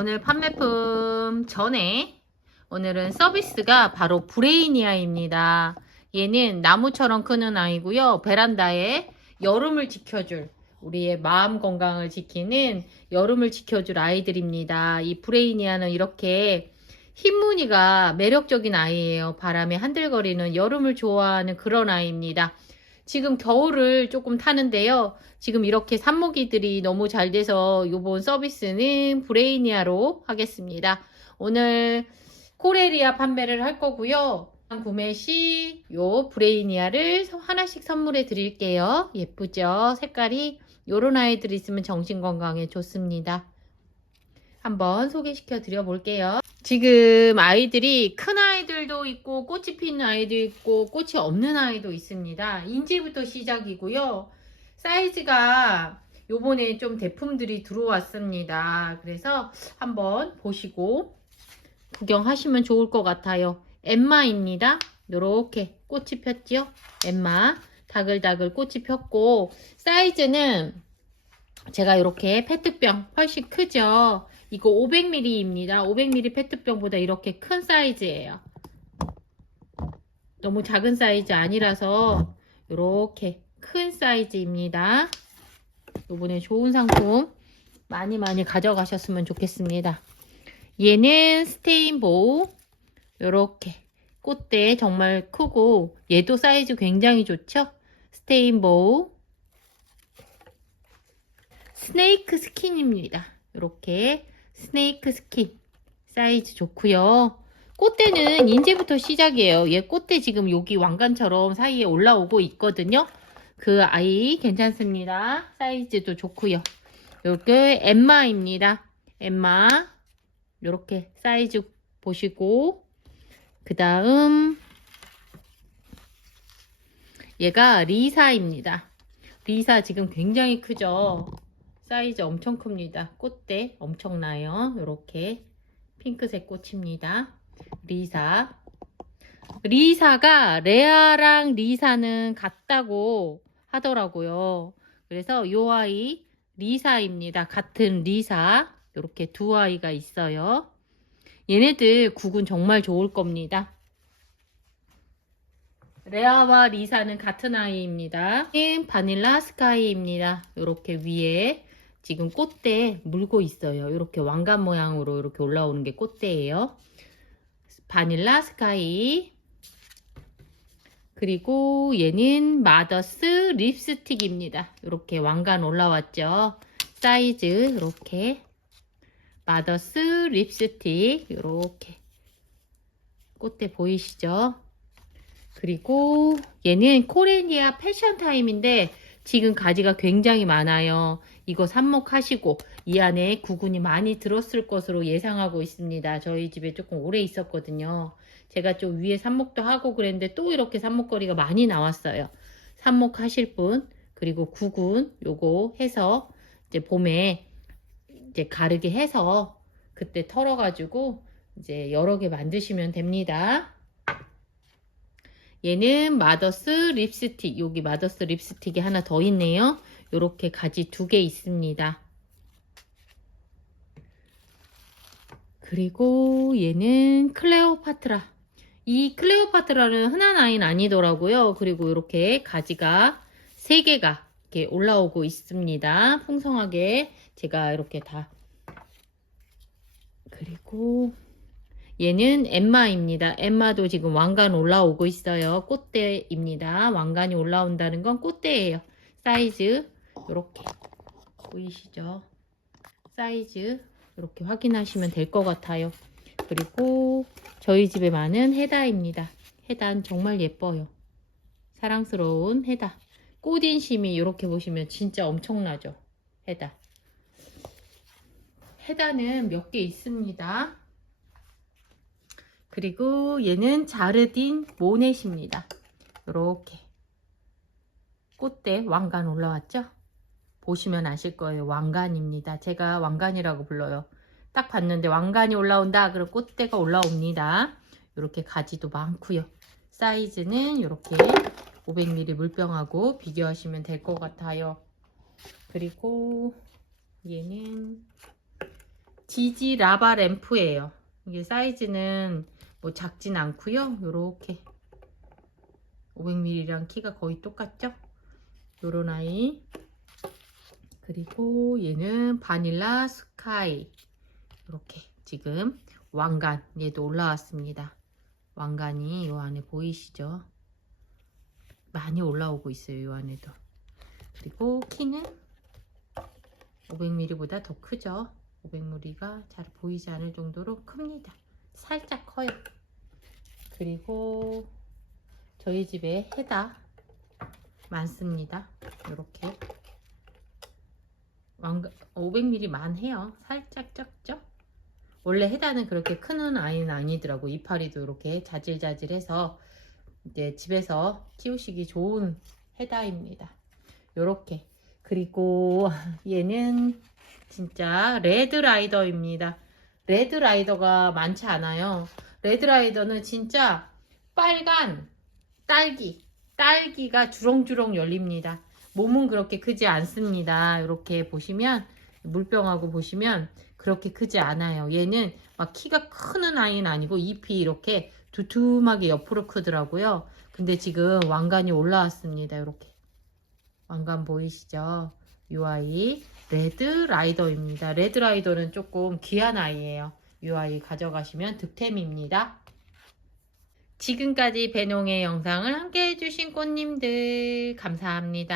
오늘 판매품 전에 오늘은 서비스가 바로 브레이니아입니다. 얘는 나무처럼 크는 아이고요. 베란다에 여름을 지켜줄 우리의 마음 건강을 지키는 여름을 지켜줄 아이들입니다. 이 브레이니아는 이렇게 흰 무늬가 매력적인 아이예요. 바람에 한들거리는 여름을 좋아하는 그런 아이입니다. 지금 겨울을 조금 타는데요. 지금 이렇게 산모기들이 너무 잘 돼서 이번 서비스는 브레이니아로 하겠습니다. 오늘 코레리아 판매를 할 거고요. 구매 시 요 브레이니아를 하나씩 선물해 드릴게요. 예쁘죠? 색깔이 요런 아이들 있으면 정신 건강에 좋습니다. 한번 소개시켜 드려 볼게요. 지금 아이들이 큰 아이들도 있고 꽃이 피는 아이도 있고 꽃이 없는 아이도 있습니다. 인지부터 시작이고요. 사이즈가 요번에 좀 대품들이 들어왔습니다. 그래서 한번 보시고 구경하시면 좋을 것 같아요. 엠마입니다. 요렇게 꽃이 폈죠? 엠마. 다글다글 꽃이 폈고 사이즈는 제가 이렇게 페트병 훨씬 크죠? 이거 500ml입니다. 500ml 페트병보다 이렇게 큰 사이즈예요. 너무 작은 사이즈 아니라서 이렇게 큰 사이즈입니다. 이번에 좋은 상품 많이 많이 가져가셨으면 좋겠습니다. 얘는 스테인보우 이렇게 꽃대 정말 크고 얘도 사이즈 굉장히 좋죠? 스테인보우 스네이크 스킨입니다. 이렇게 스네이크 스킨 사이즈 좋고요. 꽃대는 인제부터 시작이에요. 얘 꽃대 지금 여기 왕관처럼 사이에 올라오고 있거든요. 그 아이 괜찮습니다. 사이즈도 좋고요. 이렇게 엠마입니다. 엠마 이렇게 사이즈 보시고 그 다음 얘가 리사입니다. 리사 지금 굉장히 크죠. 사이즈 엄청 큽니다. 꽃대 엄청나요. 이렇게 핑크색 꽃입니다. 리사. 리사가 레아랑 리사는 같다고 하더라고요. 그래서 이 아이 리사입니다. 같은 리사. 이렇게 두 아이가 있어요. 얘네들 국은 정말 좋을 겁니다. 레아와 리사는 같은 아이입니다. 바닐라 스카이입니다. 이렇게 위에 지금 꽃대 물고 있어요. 이렇게 왕관 모양으로 이렇게 올라오는 게 꽃대예요. 바닐라 스카이 그리고 얘는 마더스 립스틱입니다. 이렇게 왕관 올라왔죠. 사이즈 이렇게 마더스 립스틱 이렇게 꽃대 보이시죠? 그리고 얘는 코레니아 패션 타임인데 지금 가지가 굉장히 많아요. 이거 삽목하시고 이 안에 구근이 많이 들었을 것으로 예상하고 있습니다. 저희 집에 조금 오래 있었거든요. 제가 좀 위에 삽목도 하고 그랬는데 또 이렇게 삽목거리가 많이 나왔어요. 삽목하실 분 그리고 구근 요거 해서 이제 봄에 이제 가르게 해서 그때 털어가지고 이제 여러 개 만드시면 됩니다. 얘는 마더스 립스틱 여기 마더스 립스틱이 하나 더 있네요. 이렇게 가지 두 개 있습니다. 그리고 얘는 클레오파트라. 이 클레오파트라는 흔한 아이는 아니더라고요. 그리고 이렇게 가지가 세 개가 이렇게 올라오고 있습니다. 풍성하게 제가 이렇게 다 그리고 얘는 엠마입니다. 엠마도 지금 왕관 올라오고 있어요. 꽃대입니다. 왕관이 올라온다는 건 꽃대예요. 사이즈 이렇게 보이시죠? 사이즈 이렇게 확인하시면 될 것 같아요. 그리고 저희 집에 많은 해다입니다. 해단 정말 예뻐요. 사랑스러운 해다. 꽃인심이 이렇게 보시면 진짜 엄청나죠? 해다. 해다는 몇 개 있습니다. 그리고 얘는 자르딘 모넷입니다. 이렇게 꽃대 왕관 올라왔죠? 보시면 아실 거예요. 왕관입니다. 제가 왕관이라고 불러요. 딱 봤는데 왕관이 올라온다. 그럼 꽃대가 올라옵니다. 이렇게 가지도 많고요. 사이즈는 이렇게 500ml 물병하고 비교하시면 될 것 같아요. 그리고 얘는 지지 라바 램프예요. 이게 사이즈는 뭐 작진 않고요. 요렇게 500ml랑 키가 거의 똑같죠? 요런 아이. 그리고 얘는 바닐라 스카이. 이렇게 지금 왕관 얘도 올라왔습니다. 왕관이 요 안에 보이시죠? 많이 올라오고 있어요. 요 안에도. 그리고 키는 500ml보다 더 크죠. 500ml가 잘 보이지 않을 정도로 큽니다. 살짝 커요. 그리고 저희 집에 해다 많습니다. 이렇게 왕가 500ml만 해요. 살짝 적죠? 원래 해다는 그렇게 큰 아이는 아니더라고. 이파리도 이렇게 자질자질해서 이제 집에서 키우시기 좋은 해다입니다. 요렇게 그리고 얘는 진짜 레드 라이더입니다. 레드라이더가 많지 않아요. 레드라이더는 진짜 빨간 딸기, 딸기가 주렁주렁 열립니다. 몸은 그렇게 크지 않습니다. 이렇게 보시면 물병하고 보시면 그렇게 크지 않아요. 얘는 막 키가 크는 아이는 아니고 잎이 이렇게 두툼하게 옆으로 크더라고요. 근데 지금 왕관이 올라왔습니다. 이렇게 왕관 보이시죠? 이 아이 레드 라이더입니다. 레드 라이더는 조금 귀한 아이예요. 이 아이 가져가시면 득템입니다. 지금까지 배농의 영상을 함께 해주신 꽃님들 감사합니다.